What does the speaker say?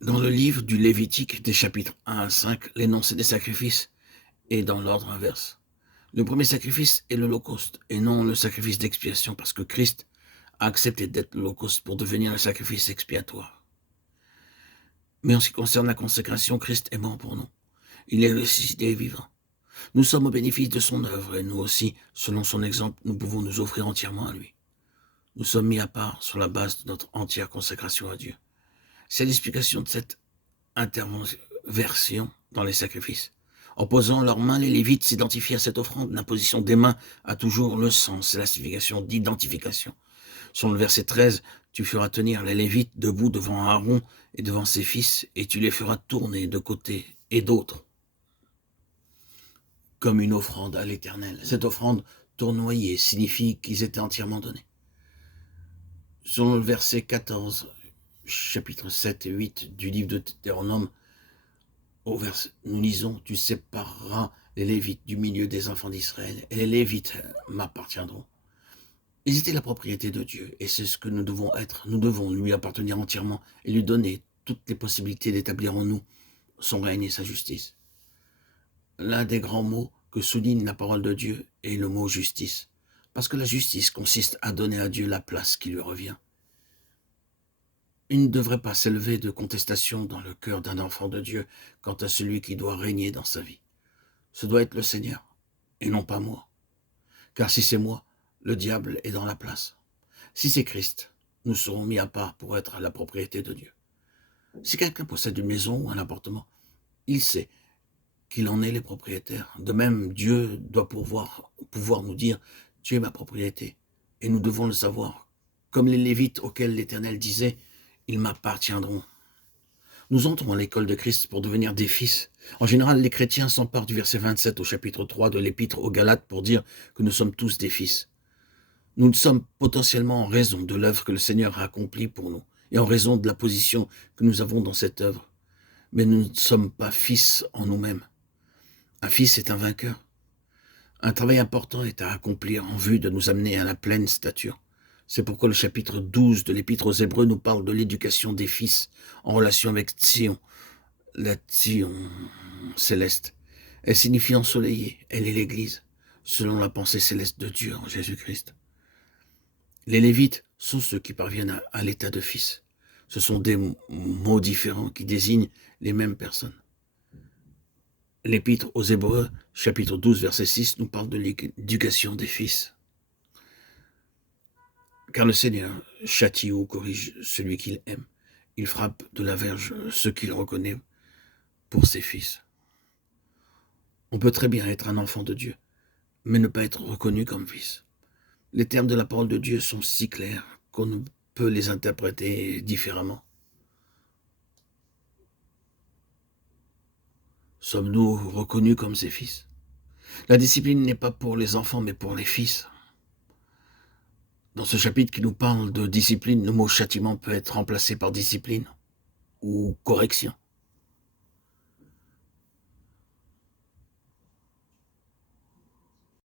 Dans le livre du Lévitique, des chapitres 1 à 5, l'énoncé des sacrifices est dans l'ordre inverse. Le premier sacrifice est l'Holocauste, et non le sacrifice d'expiation, parce que Christ a accepté d'être l'Holocauste pour devenir le sacrifice expiatoire. Mais en ce qui concerne la consécration, Christ est mort pour nous. Il est ressuscité et vivant. Nous sommes au bénéfice de son œuvre, et nous aussi, selon son exemple, nous pouvons nous offrir entièrement à lui. Nous sommes mis à part sur la base de notre entière consécration à Dieu. C'est l'explication de cette interversion dans les sacrifices. En posant leurs mains, les Lévites s'identifient à cette offrande. L'imposition des mains a toujours le sens, c'est la signification d'identification. Sur le verset 13, tu feras tenir les Lévites debout devant Aaron et devant ses fils, et tu les feras tourner de côté et d'autre, comme une offrande à l'Éternel. Cette offrande tournoyée signifie qu'ils étaient entièrement donnés. Selon le verset 14, chapitre 7 et 8 du livre de Deutéronome, nous lisons, tu sépareras les Lévites du milieu des enfants d'Israël, et les Lévites m'appartiendront. Ils étaient la propriété de Dieu, et c'est ce que nous devons être. Nous devons lui appartenir entièrement et lui donner toutes les possibilités d'établir en nous son règne et sa justice. L'un des grands mots que souligne la parole de Dieu est le mot justice, parce que la justice consiste à donner à Dieu la place qui lui revient. Il ne devrait pas s'élever de contestation dans le cœur d'un enfant de Dieu quant à celui qui doit régner dans sa vie. Ce doit être le Seigneur, et non pas moi. Car si c'est moi, le diable est dans la place. Si c'est Christ, nous serons mis à part pour être la propriété de Dieu. Si quelqu'un possède une maison ou un appartement, il sait qu'il en est les propriétaires. De même, Dieu doit pouvoir nous dire « Tu es ma propriété ». Et nous devons le savoir. Comme les Lévites auxquels l'Éternel disait « Ils m'appartiendront ». Nous entrons à l'école de Christ pour devenir des fils. En général, les chrétiens s'emparent du verset 27 au chapitre 3 de l'Épître aux Galates pour dire que nous sommes tous des fils. Nous le sommes potentiellement en raison de l'œuvre que le Seigneur a accomplie pour nous et en raison de la position que nous avons dans cette œuvre. Mais nous ne sommes pas fils en nous-mêmes. Un fils est un vainqueur. Un travail important est à accomplir en vue de nous amener à la pleine stature. C'est pourquoi le chapitre 12 de l'Épître aux Hébreux nous parle de l'éducation des fils en relation avec Tzion, la Tzion céleste. Elle signifie ensoleillée, elle est l'Église, selon la pensée céleste de Dieu en Jésus-Christ. Les Lévites sont ceux qui parviennent à l'état de fils. Ce sont des mots différents qui désignent les mêmes personnes. L'Épître aux Hébreux, chapitre 12, verset 6, nous parle de l'éducation des fils. Car le Seigneur châtie ou corrige celui qu'il aime. Il frappe de la verge ceux qu'il reconnaît pour ses fils. On peut très bien être un enfant de Dieu, mais ne pas être reconnu comme fils. Les termes de la parole de Dieu sont si clairs qu'on ne peut les interpréter différemment. Sommes-nous reconnus comme ses fils? La discipline n'est pas pour les enfants, mais pour les fils. Dans ce chapitre qui nous parle de discipline, le mot châtiment peut être remplacé par discipline ou correction.